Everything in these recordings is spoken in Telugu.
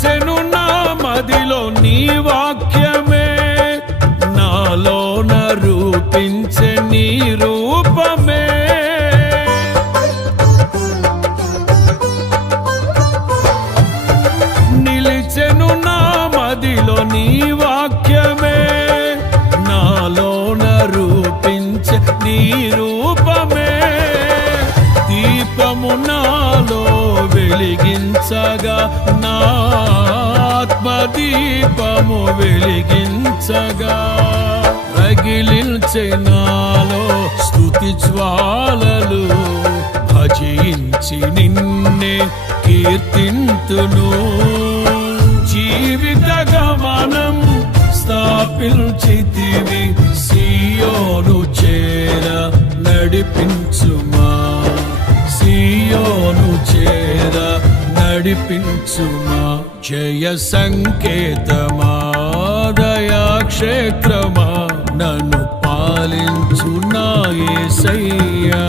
నిలిచెను నా మదిలో నీ వాక్యమే, నాలోన రూపించే నీ రూపమే. నిలిచెను నా మదిలో నీ వాక్యమే, నాలోన రూపించే నీ రూపమే. దీపము నాలో వెలిగించగా, నా ఆత్మదీపము వెలిగించగా, రగిలించే నాలో స్తుతి జ్వాలలు. భజించి నిన్నే కీర్తింతును, జీవిత గమనం స్థాపించితివి. సియోను చేర నడిపించుమా, సియోను చేర నడిపించుమా. జయ సంకేతమా, దయాక్షేత్రమా, నన్ను పాలించు నా యేసయ్యా.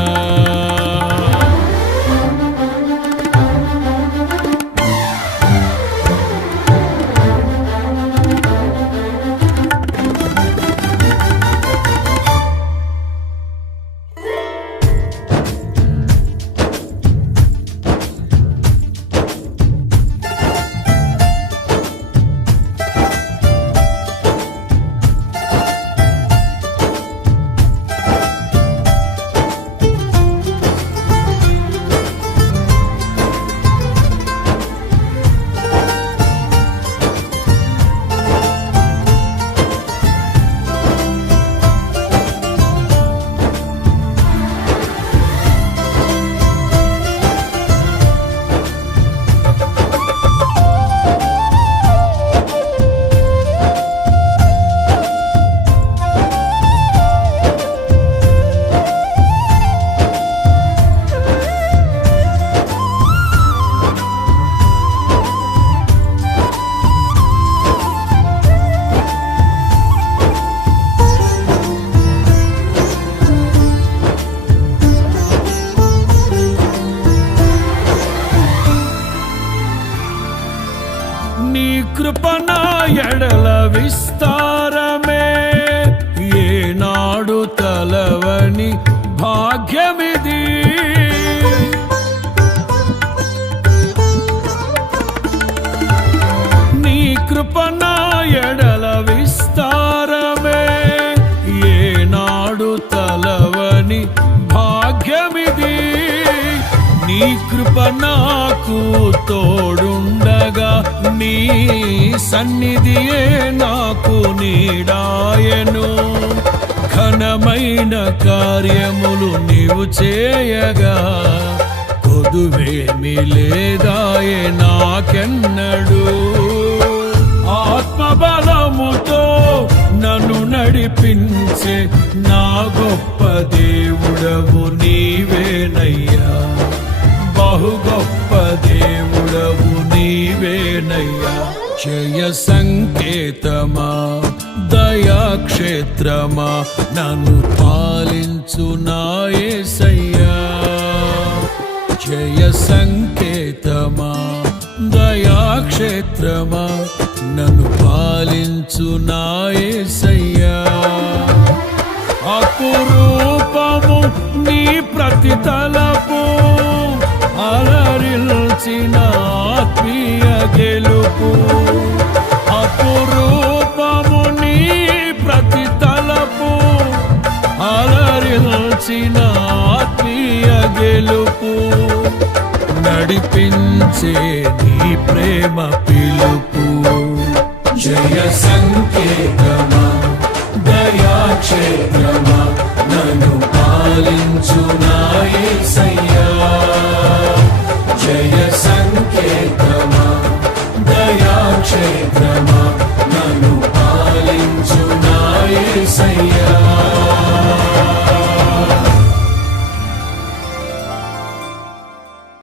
నీ కృప నా ఎడల విస్తారమే, ఏనాడు తలవని భాగ్యమిది. నీ కృప నా ఎడల విస్తారమే, ఏనాడు తలవని భాగ్యమిది. నీ కృప నాకు తోడుండగా, నీ సన్నిధియే నాకు నీడాయను. ఘనమైన కార్యములు నీవు చేయగా, కొదువేమి లేదాయే నాకెన్నడు. ఆత్మబలముతో నన్ను నడిపించే నా గొప్ప దేవుడవు నీవేనయ్యా. బహు గొప్ప దేవుడవు నీవేనయ్యా. జయ సంకేతమా, దయాక్షేత్రమా, నన్ను పాలించు నా యేసయ్యా. జయ సంకేతమా, దయాక్షేత్రమా, నన్ను పాలించు నా యేసయ్యా. అపురూపము నీ ప్రతి తలపు, అలరిల్చిన ఆత్మీయ గెలుపు. అపురూపము నీ ప్రతి తలపు, అలరిల్చిన ఆత్మీయ గెలుపు. నడిపించే నీ ప్రేమ పిలుపు. జయ సంకేతమా, దయాక్షేత్రమా, నన్ను పాలించు నా యేసయ్యా. జయ సంకేత